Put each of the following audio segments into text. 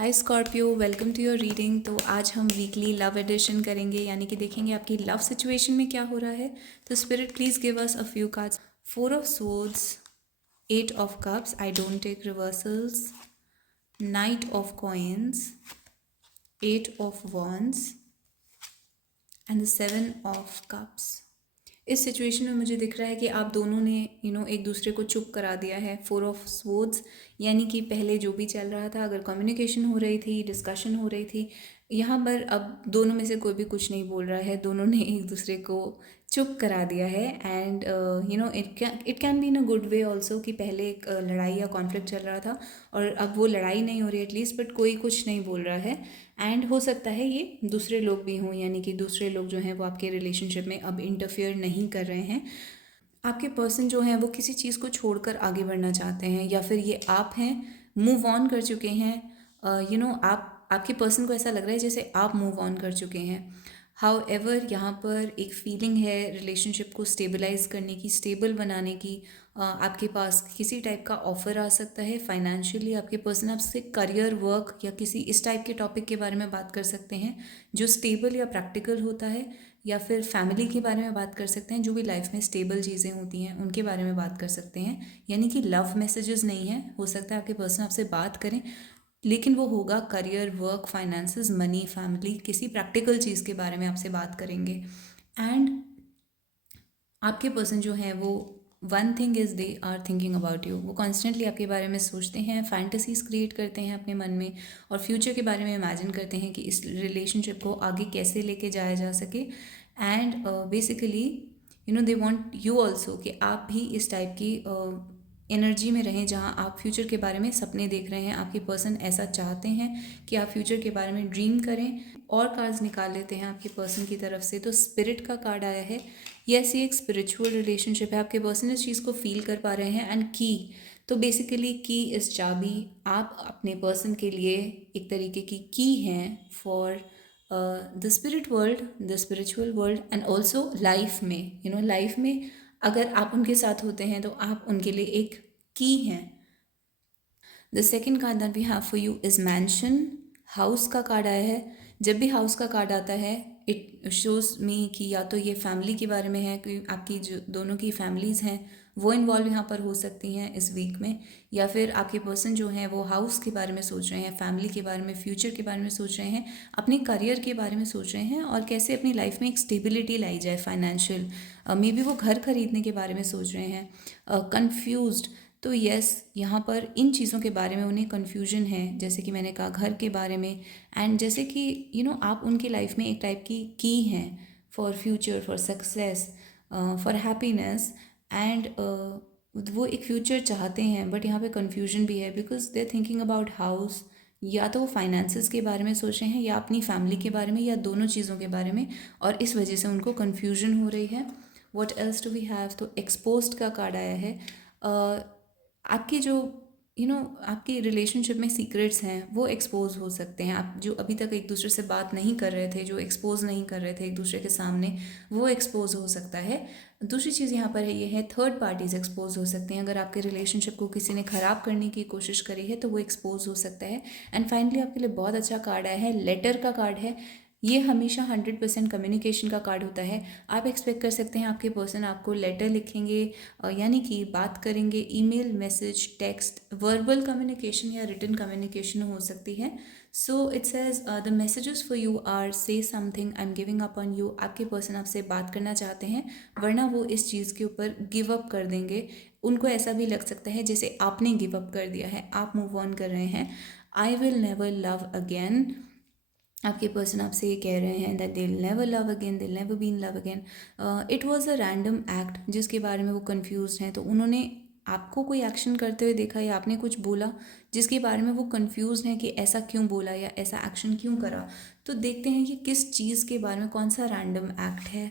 Hi Scorpio, welcome to your reading. तो आज हम वीकली लव एडिशन करेंगे, यानी कि देखेंगे आपकी लव सिचुएशन में क्या हो रहा है। तो spirit please give us a few cards. 4 of Swords, 8 of Cups, I don't take reversals, Knight of Coins, 8 of Wands and the 7 of Cups। इस सिचुएशन में मुझे दिख रहा है कि आप दोनों ने एक दूसरे को चुप करा दिया है। 4 ऑफ Swords यानी कि पहले जो भी चल रहा था, अगर कम्युनिकेशन हो रही थी, डिस्कशन हो रही थी, यहाँ पर अब दोनों में से कोई भी कुछ नहीं बोल रहा है। दोनों ने एक दूसरे को चुप करा दिया है। And it can be in a good way also कि पहले एक लड़ाई या कॉन्फ्लिक्ट चल रहा था और अब वो लड़ाई नहीं हो रही एटलीस्ट, बट कोई कुछ नहीं बोल रहा है। एंड हो सकता है ये दूसरे लोग भी हों, यानी कि दूसरे लोग जो हैं वो आपके रिलेशनशिप में अब इंटरफेयर नहीं कर रहे हैं। आपके पर्सन जो हैं वो किसी चीज़ को छोड़कर आगे बढ़ना चाहते हैं, या फिर ये आप हैं मूव ऑन कर चुके हैं। आपके पर्सन को ऐसा लग रहा है जैसे आप मूव ऑन कर चुके हैं। हाउ एवर यहाँ पर एक फीलिंग है रिलेशनशिप को स्टेबलाइज करने की, स्टेबल बनाने की। आपके पास किसी टाइप का ऑफर आ सकता है फाइनेंशियली। आपके पर्सन आपसे करियर, वर्क या किसी इस टाइप के टॉपिक के बारे में बात कर सकते हैं जो स्टेबल या प्रैक्टिकल होता है, या फिर फैमिली के बारे में बात कर सकते हैं। जो भी लाइफ में स्टेबल चीज़ें होती हैं उनके बारे में बात कर सकते हैं। यानी कि लव मैसेजेस नहीं हैं। हो सकता है आपके पर्सन आपसे बात करें, लेकिन वो होगा career, work, finances, money, family, किसी प्रैक्टिकल चीज़ के बारे में आपसे बात करेंगे। एंड आपके पर्सन जो हैं वो one thing is they are thinking about you. वो कॉन्स्टेंटली आपके बारे में सोचते हैं, फैंटेसीज क्रिएट करते हैं अपने मन में और फ्यूचर के बारे में इमेजिन करते हैं कि इस रिलेशनशिप को आगे कैसे लेके जाया जा सके। And basically they want you also कि आप भी इस टाइप की एनर्जी में रहें जहाँ आप फ्यूचर के बारे में सपने देख रहे हैं। आपके पर्सन ऐसा चाहते हैं कि आप फ्यूचर के बारे में ड्रीम करें। और कार्ड्स निकाल लेते हैं आपके पर्सन की तरफ से। तो स्पिरिट का कार्ड आया है। यस, ये एक स्पिरिचुअल रिलेशनशिप है। आपके पर्सन इस चीज़ को फील कर पा रहे हैं। एंड की, तो बेसिकली की इस चाबी आप अपने पर्सन के लिए एक तरीके की हैं for the spirit world, the spiritual world and also life में। लाइफ में अगर आप उनके साथ होते हैं तो आप उनके लिए एक की हैं। The second card that we have for you is mansion. House का कार्ड आया है। जब भी हाउस का कार्ड आता है इट शोज़ मी कि या तो ये फैमिली के बारे में है कि आपकी जो दोनों की फैमिलीज़ हैं वो इन्वॉल्व यहाँ पर हो सकती हैं इस वीक में, या फिर आपके पर्सन जो हैं वो हाउस के बारे में सोच रहे हैं, फैमिली के बारे में, फ्यूचर के बारे में सोच रहे हैं, अपने करियर के बारे में सोच रहे हैं और कैसे अपनी लाइफ में एक स्टेबिलिटी लाई जाए फाइनेंशियल। मे बी वो घर खरीदने के बारे में सोच रहे हैं, कंफ्यूज्ड। तो यस, यहाँ पर इन चीज़ों के बारे में उन्हें कन्फ्यूजन है, जैसे कि मैंने कहा घर के बारे में। एंड जैसे कि आप उनकी लाइफ में एक टाइप की हैं for future, for success, for happiness. And वो एक फ्यूचर चाहते हैं, बट यहाँ पे कन्फ्यूजन भी है because they are thinking about house. या तो वो फाइनेंसेस के बारे में सोच रहे हैं या अपनी फैमिली के बारे में, या दोनों चीज़ों के बारे में, और इस वजह से उनको कन्फ्यूजन हो रही है। What else do we have? तो एक्सपोज्ड का कार्ड आया है। आपकी जो आपकी रिलेशनशिप में सीक्रेट्स हैं वो एक्सपोज हो सकते हैं। आप जो अभी तक एक दूसरे से बात नहीं कर रहे थे, जो एक्सपोज नहीं कर रहे थे एक दूसरे के सामने, वो एक्सपोज हो सकता है। दूसरी चीज़ यहाँ पर है ये है थर्ड पार्टीज एक्सपोज हो सकती हैं। अगर आपके रिलेशनशिप को किसी ने ख़राब करने की कोशिश करी है तो वो एक्सपोज हो सकता है। एंड फाइनली आपके लिए बहुत अच्छा कार्ड आया है, लेटर का कार्ड है। ये हमेशा 100% कम्युनिकेशन का कार्ड होता है। आप एक्सपेक्ट कर सकते हैं आपके पर्सन आपको लेटर लिखेंगे, यानी कि बात करेंगे, email, message, text, verbal communication या रिटन कम्युनिकेशन हो सकती है। So it says the messages for you are say something, I am giving up on you. आपके पर्सन आपसे बात करना चाहते हैं, वरना वो इस चीज़ के ऊपर गिव अप कर देंगे। उनको ऐसा भी लग सकता है जैसे आपने गिव अप कर दिया है, आप मूव ऑन कर रहे हैं। I will never love again. आपके पर्सन आपसे ये कह रहे हैं that they never love again, they never be in love again. It was a random act जिसके बारे में वो कन्फ्यूज हैं। तो उन्होंने आपको कोई एक्शन करते हुए देखा या आपने कुछ बोला जिसके बारे में वो कन्फ्यूज हैं कि ऐसा क्यों बोला या ऐसा एक्शन क्यों करा। तो देखते हैं कि किस चीज़ के बारे में, कौन सा रैंडम एक्ट है।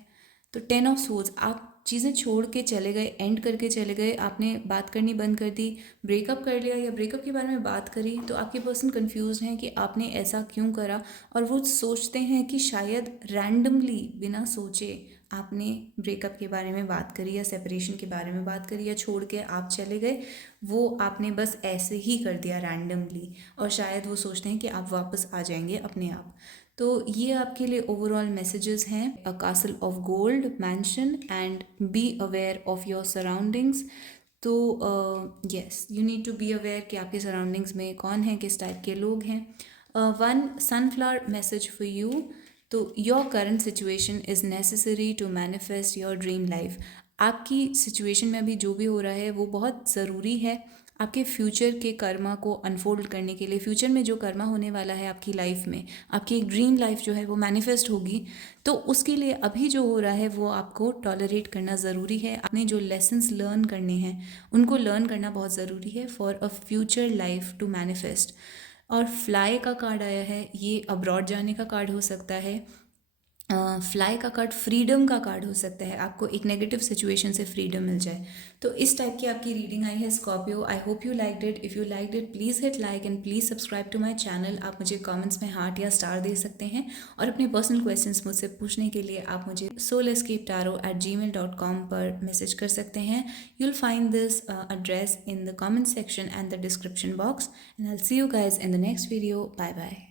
तो 10 ऑफ Swords, आप चीज़ें छोड़ के चले गए, एंड करके चले गए, आपने बात करनी बंद कर दी, ब्रेकअप कर लिया या ब्रेकअप के बारे में बात करी। तो आपके पर्सन कंफ्यूज हैं कि आपने ऐसा क्यों करा, और वो सोचते हैं कि शायद रैंडमली बिना सोचे आपने ब्रेकअप के बारे में बात करी या सेपरेशन के बारे में बात करी या छोड़ के आप चले गए, वो आपने बस ऐसे ही कर दिया रैंडमली, और शायद वो सोचते हैं कि आप वापस आ जाएंगे अपने आप। तो ये आपके लिए ओवरऑल मैसेजेस हैं, a castle of gold, mansion, and be aware of your surroundings. तो yes, you need to be aware कि आपके सराउंडिंग्स में कौन है, किस टाइप के लोग हैं। One sunflower message for you, तो your current situation is necessary to manifest your dream life. आपकी सिचुएशन में अभी जो भी हो रहा है वो बहुत ज़रूरी है आपके फ्यूचर के कर्मा को अनफोल्ड करने के लिए। फ्यूचर में जो कर्मा होने वाला है आपकी लाइफ में, आपकी एक ड्रीम लाइफ जो है वो मैनिफेस्ट होगी, तो उसके लिए अभी जो हो रहा है वो आपको टॉलरेट करना ज़रूरी है। आपने जो लेसन्स लर्न करने हैं उनको लर्न करना बहुत ज़रूरी है for a future life to manifest. और फ्लाई का कार्ड आया है, ये अब्रॉड जाने का कार्ड हो सकता है। फ्लाई का कार्ड फ्रीडम का कार्ड हो सकता है, आपको एक नेगेटिव सिचुएशन से फ्रीडम मिल जाए। तो इस टाइप की आपकी रीडिंग आई है Scorpio. I hope you liked it. If you liked it please hit like and please subscribe to my channel. आप मुझे कमेंट्स में हार्ट या स्टार दे सकते हैं, और अपने पर्सनल क्वेश्चंस मुझसे पूछने के लिए आप मुझे soulescapetarot@gmail.com पर मैसेज कर सकते हैं। You'll find this address in the comment section and the description box, and I'll see you guys in the next video. Bye bye.